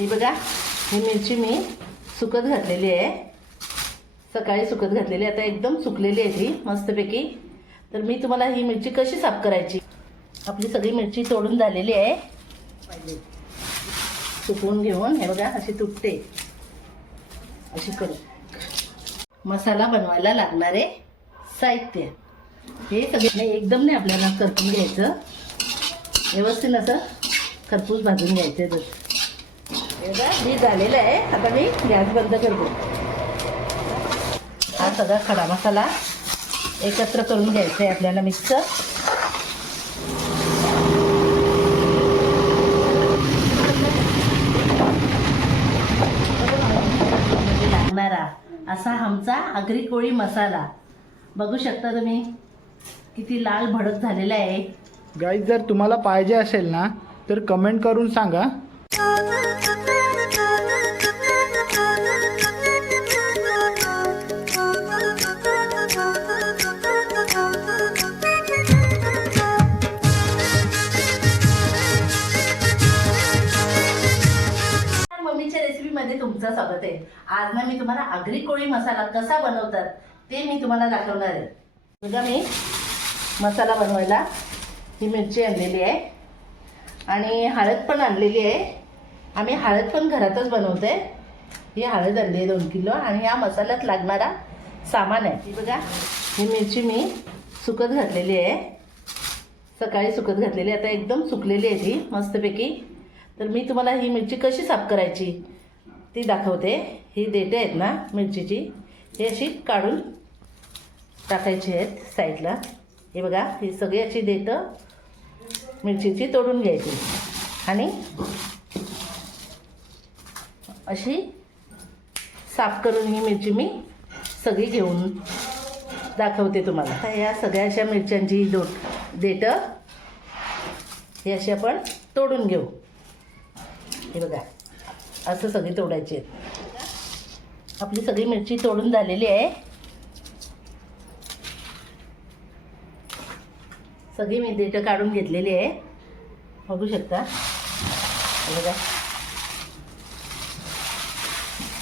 ही बघा, ही मिरची मी सुकत घातलेली आहे, सकाळी सुकत घातलेली. आता एकदम सुकलेली आहे ती मस्तपैकी. तर मी तुम्हाला ही मिरची कशी साफ करायची. आपली सगळी मिरची तोडून झालेली आहे. सुकवून घेऊन हे बघा अशी तुटते, अशी करू. मसाला बनवायला लागणारे साहित्य हे सगळे एकदम नाही आपल्याला करपून घ्यायचं, व्यवस्थित असं खरपूस भाजून घ्यायचं. हे बघा मी झालेलं आहे. आता मी गॅस बंद करतो. हा सगळा खडा मसाला एकत्र करून घ्यायचा आहे आपल्याला मिक्स. लागणारा असा आमचा आगरी कोळी मसाला बघू शकता तुम्ही, किती लाल भडक झालेला आहे. गाईज जर तुम्हाला पाहिजे असेल ना तर कमेंट करून सांगा. मम्मीच्या रेसिपीमध्ये तुमचं स्वागत आहे. आज ना मी तुम्हाला आगरी कोळी मसाला कसा बनवतात ते मी तुम्हाला दाखवणार आहे. बघा मी मसाला बनवायला ही मिरची आणलेली आहे आणि हळद पण आणलेली आहे. आम्ही हळद पण घरातच बनवते. ही हळद आणली आहे 2 किलो आणि या मसाल्यात लागणारा सामान आहे. ही बघा, ही मिरची मी सुकत घातलेली आहे, सकाळी सुकत घातलेली. आता एकदम सुकलेली आहे ती मस्तपैकी. तर मी तुम्हाला ही मिरची कशी साफ करायची ती दाखवते. ही देठे आहेत ना मिरचीची, ही अशी काढून टाकायची आहेत साईडला. हे बघा, ही सगळी अशी देठं मिरचीची तोडून घ्यायची आणि अशी साफ करून ही मिरची मी सगळी घेऊन दाखवते तुम्हाला. आता या सगळ्या अशा मिरच्यांची देठं ही अशी आपण तोडून घेऊ. हे बघा असं सगळी तोडायची आहेत. आपली सगळी मिरची तोडून झालेली आहे. सगळी मी देठं काढून घेतलेली आहे, बघू शकता. हे बघा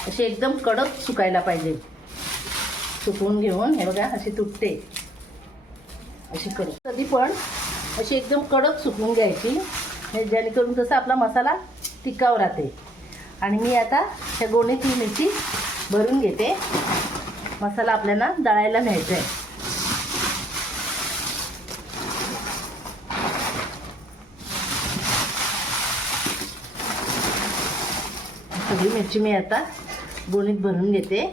अशी एकदम कडक सुकायला पाहिजे. सुकवून घेऊन हे बघा अशी तुटते, अशी करू. कधी पण अशी एकदम कडक सुकवून घ्यायची, जेणेकरून कसं आपला मसाला टिकाव राहते. आणि मी आता ह्या गोणीत ही मिरची भरून घेते. मसाला आपल्याला दळायला न्यायचा आहे. सगळी मिरची मी आता गोणीत भरून घेते.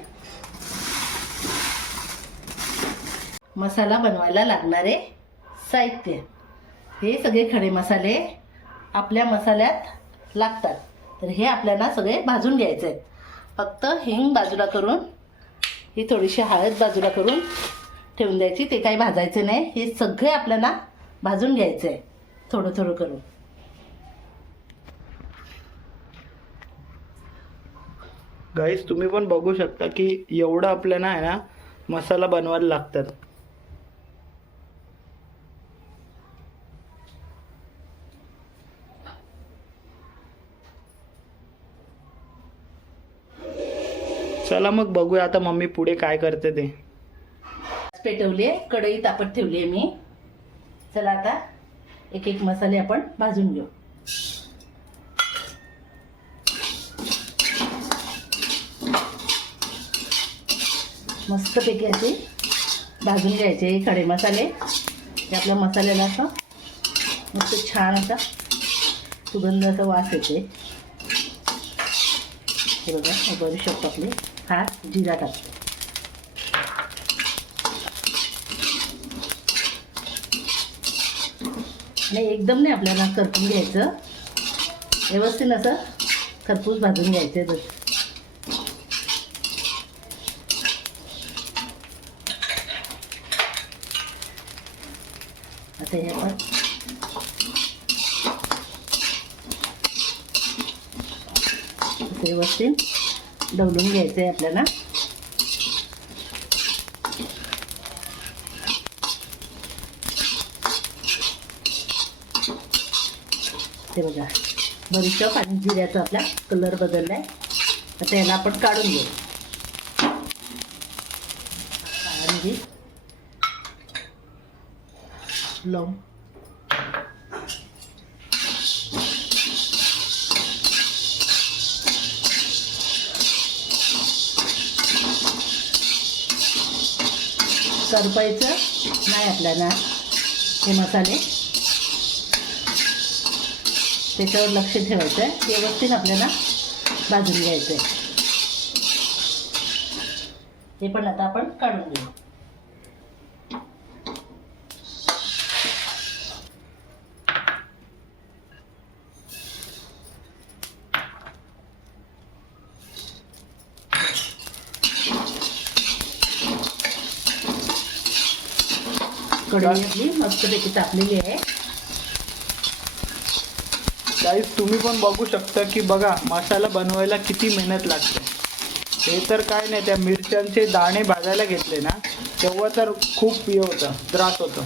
मसाला बनवायला लागणारे साहित्य हे सगळे खडे मसाले आपल्या मसाल्यात लागतात. तर हे आपल्याला सगळे भाजून घ्यायचे आहेत. फक्त हिंग बाजूला करून, ही थोडीशी हळद बाजूला करून ठेवून द्यायची. ते काही भाजायचं नाही, हे सगळे आपल्याला भाजून घ्यायचं आहे थोडं थोडं करून. गाईज तुम्ही पण बघू शकता की एवढं आपल्याला आहे ना मसाला बनवायला लागतात. चला मग बघूया आता मम्मी पुढे काय करते ते. पेटवली आहे, कढई तापत ठेवली आहे मी. चला आता एक एक मसाले आपण भाजून घेऊ. मस्तपैकी असे भाजून घ्यायचे खडे मसाले. ते आपल्या मसाल्याला असं मस्त छान असा सुगंधाचा वास येते. हे बघा, बरू शकतो आपले हात जिरा टाकतो. नाही एकदम नाही आपल्याला करपून घ्यायचं, व्यवस्थित असं खरपूस भाजून घ्यायचं. आता हे आपण व्यवस्थित ढवलून घ्यायचं आहे आपल्याला. ते बघा बडीशोप आणि जिऱ्याचा आपला कलर बदललाय. आता याला आपण काढून घेऊ. काळा मिरी, लवंग, करपायचं नाही आपल्याला हे मसाले, त्याच्यावर लक्ष ठेवायचं आहे. व्यवस्थित आपल्याला भाजून घ्यायचं आहे. हे पण आता आपण काढून घेऊ. कढई आपली मस्तपैकी तापलेली आहे. गाईस तुम्ही पण बघू शकता की बघा मसाला बनवायला किती मेहनत लागते. हे तर काय नाही, त्या मिरच्यांचे दाणे भाजायला घेतले ना तेव्हा तर खूप हे होतं, त्रास होतो.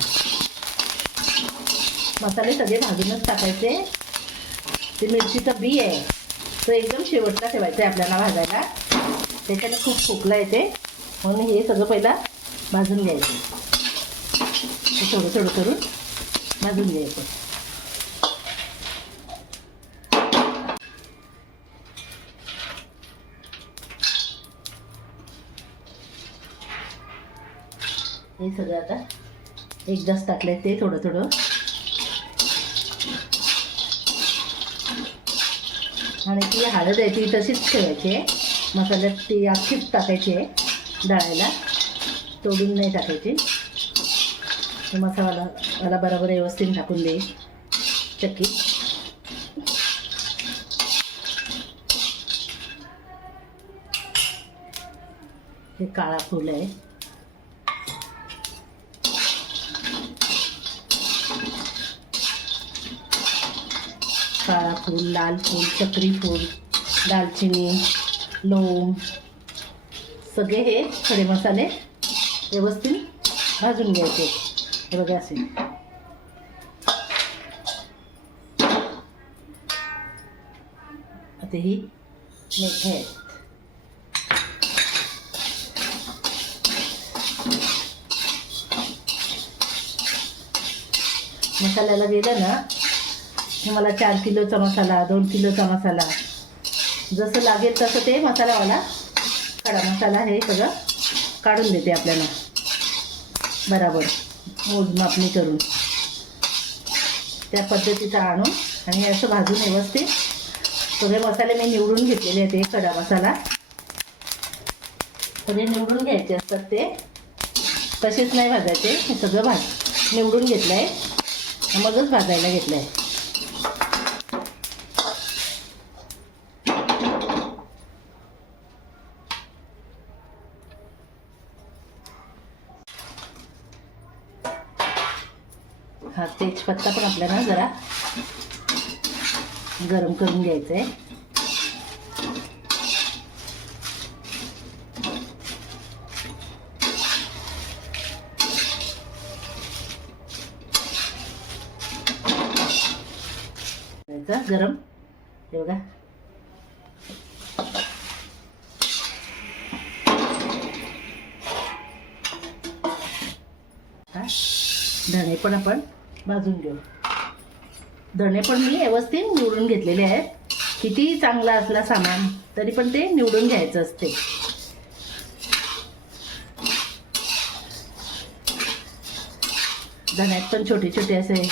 मसाले सगळे भाजूनच टाकायचे. ते मिरचीचा बी आहे तो एकदम शेवटला ठेवायचा आहे आपल्याला भाजायला. त्याच्याने खूप खोकला येते, म्हणून हे सगळं पहिला भाजून घ्यायचं. थोडं थोडं करून भाजून घ्यायचं. हे सगळं आता एकदाच टाकलंय ते थोडं थोडं. आणि ती हळद आहे ती तशीच ठेवायची आहे. मसाल्यात ती अख्खीच टाकायची आहे, डाळायला तोडून नाही टाकायची. मसाला बरोबर व्यवस्थित टाकून दे चक्की. हे काळा फूल आहे. काळा फूल, लाल फूल, चक्री फूल, दालचिनी, लवंग, सगळे हे खडे मसाले व्यवस्थित भाजून घ्यायचे. हे बघा असे. आता ही मेथी आहेत. मसाल्याला गेलं ना, हे मला 4 किलोचा मसाला, 2 किलोचा मसाला, जसं लागेल तसं ते मसालावाला खडा मसाला हे सगळं काढून देते आपल्याला बराबर मोजमापणी करून. त्या पद्धतीचा आणून आणि असं भाजून व्यवस्थित सगळे मसाले मी निवडून घेतलेले आहेत. ते खडा मसाला सगळे निवडून घ्यायचे असतात, ते तसेच नाही भाजायचे. हे सगळं निवडून घेतलं आहे, मगच भाजायला घेतलं आहे. हा तेजपत्ता पण आपल्याला जरा गरम करून घ्यायचं आहे. गरम हे बघा. धणे पण आपण भाजून घेऊ. धणे पण मी व्यवस्थित निवडून घेतलेले आहेत. किती चांगला असला सामान तरी पण ते निवडून घ्यायचं असते. धण्यात पण छोटे छोटे असे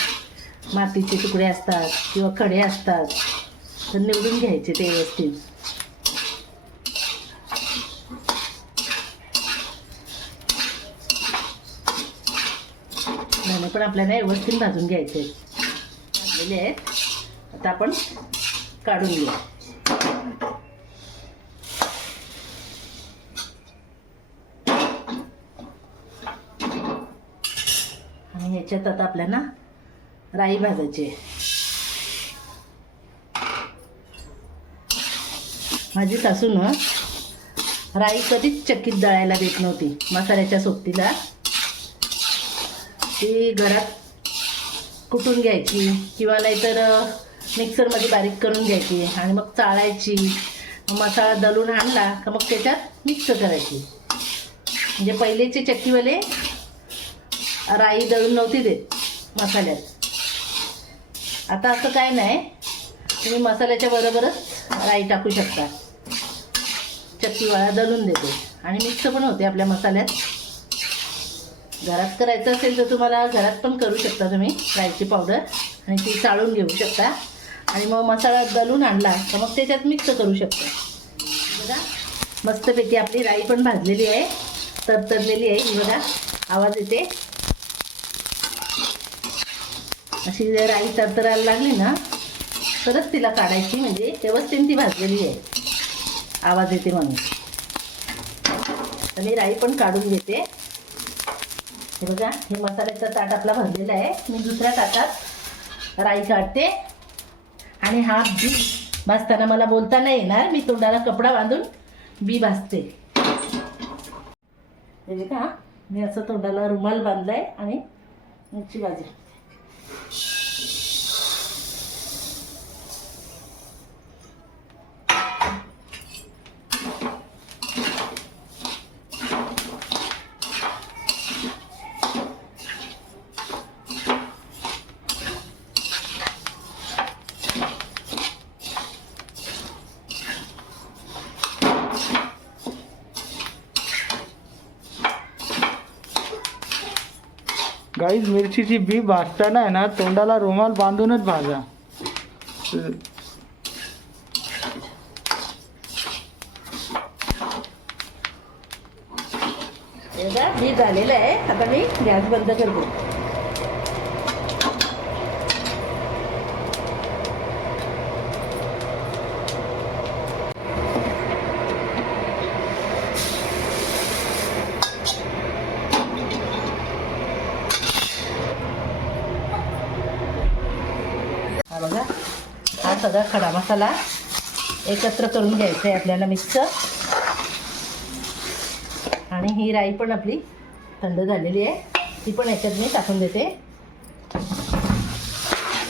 मातीचे तुकडे असतात किंवा खडे असतात, तर निवडून घ्यायचे ते व्यवस्थित. धणे पण आपल्याला व्यवस्थित भाजून घ्यायचे भाजलेले आहेत. आता आपण काढून घेऊ. आणि ह्याच्यात आता आपल्याला राई भाजायची. माझी सासू ना राई कधीच चक्कीत दळायला देत नव्हती. मसाल्याच्या सोबतीला ती घरात कुटून घ्यायची किंवा नाहीतर मिक्सरमध्ये बारीक करून घ्यायची आणि मग चाळायची. मसाला दळून आणला का मग त्याच्यात मिक्स करायची. म्हणजे पहिलेचे चक्कीवाले राई दळून नव्हती देत मसाल्यात. आता असं काय नाही, तुम्ही मसाल्याच्या बरोबरच राई टाकू शकता. चक्कीवाला दळून देते आणि मिक्स पण होते आपल्या मसाल्यात. घरात करायचं असेल तर तुम्हाला घरात पण करू शकता तुम्ही राईची पावडर आणि ती चाळून घेऊ शकता आणि मग मसाला दळून आणला तर मग त्याच्यात मिक्स करू शकता. बघा मस्तपैकी आपली राई पण भाजलेली आहे, तरतरलेली आहे. ही बघा आवाज येते. अशी जर राई तरतरायला लागली ना तरच तिला काढायची, म्हणजे व्यवस्थित ती भाजलेली आहे, आवाज येते म्हणून. आणि राई पण काढून घेते. हे बघा हे मसाल्याचा ताट आपला भरलेला आहे. मी दुसऱ्या ताटात राई काढते आणि हा बी भाजताना मला बोलता नाही येणार, मी तोंडाला कपडा बांधून बी भाजते. हे बघा मी असं तोंडाला रुमाल बांधलाय आणि मिरची भाजली. गाईज मिरचीची बी भाजताना आहे ना तोंडाला रुमाल बांधूनच भाजा. बघा बी झालेलं आहे. आता मी गॅस बंद करते. हा बघा हा सगळा खडा मसाला एकत्र करून घ्यायचा आहे आपल्याला मिक्स. आणि ही राई पण आपली थंड झालेली आहे, ती पण याच्यात मी टाकून देते.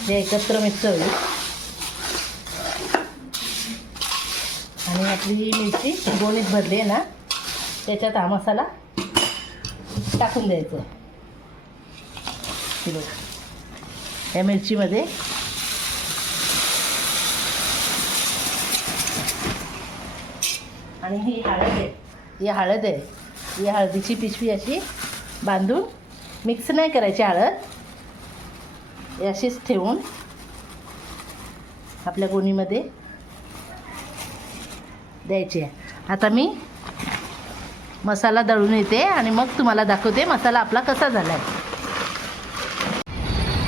हे एकत्र मिक्स होईल. आणि आपली ही मिरची गोणीत भरली आहे ना त्याच्यात हा मसाला टाकून द्यायचा. हे बघा या मिरचीमध्ये आणि ही हळद आहे, ही हळद आहे. ही हळदीची पिशवी अशी बांधून मिक्स नाही करायची हळद, ही अशीच ठेवून आपल्या गोणीमध्ये द्यायची आहे. आता मी मसाला दळून येते आणि मग तुम्हाला दाखवते मसाला आपला कसा झाला आहे.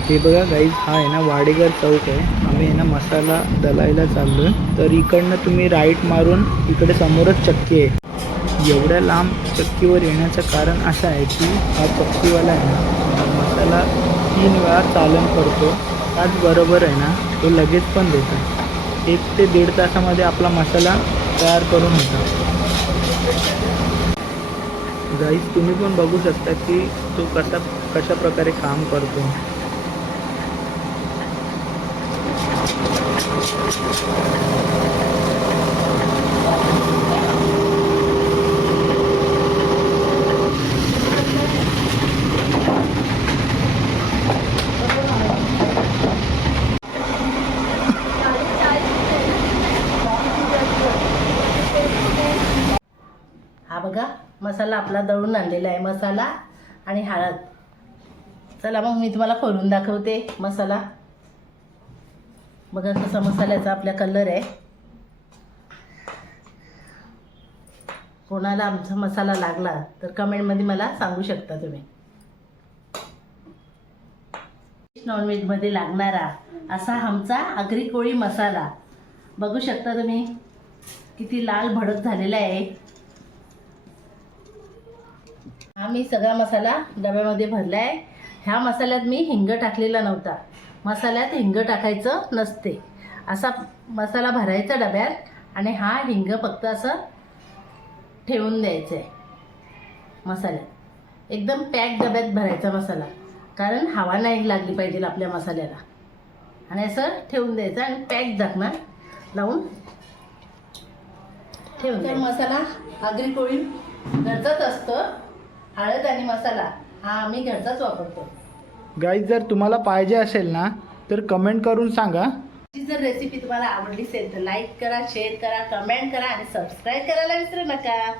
हे बघा गाईज हा आहे ना वाडेघर चौक आहे. आम्ही आहे ना मसाला दळायला चाललो आहे. तर इकडनं तुम्ही राईट मारून इकडे समोरच चक्की आहे. एवढ्या लांब चक्कीवर येण्याचं कारण असं आहे की हा चक्कीवाला आहे ना मसाला 3 वेळा चालन करतो. त्याचबरोबर आहे ना तो लगेच पण देतो. 1 ते 1.5 तासामध्ये आपला मसाला तयार करून होता. गाईज तुम्ही पण बघू शकता की तो कशा प्रकारे काम करतो. हा बघा मसाला आपला दळून आणलेला आहे, मसाला आणि हळद. चला मग मी तुम्हाला खोलून दाखवते मसाला. बघा कसा मसाल्याचा आपला कलर आहे. कोणाला आमचा मसाला लागला तर कमेंटमध्ये मला सांगू शकता तुम्ही. नॉनव्हेजमध्ये लागणारा असा आमचा आगरी कोळी मसाला बघू शकता तुम्ही, किती लाल भडक झालेला आहे. हा मी सगळा मसाला डब्यामध्ये भरला आहे. ह्या मसाल्यात मी हिंग टाकलेला नव्हता. मसाल्यात हिंग टाकायचं नसते. असा मसाला भरायचा डब्यात आणि हा हिंग फक्त असं ठेवून द्यायचं आहे मसाल्यात. एकदम पॅक डब्यात भरायचा मसाला, कारण हवा नाही लागली पाहिजे आपल्या मसाल्याला. आणि असं ठेवून द्यायचं आणि पॅक झाकणार लावून ठेवून. तर मसाला आगरी कोळी घरचाच असतो. हळद आणि मसाला हा आम्ही घरचाच वापरतो. गाईज जर तुम्हाला पाहिजे असेल ना तर कमेंट करून सांगा. ही जर रेसिपी तुम्हाला आवडली असेल तर लाईक करा, शेअर करा, कमेंट करा आणि सबस्क्राईब करायला विसरू नका.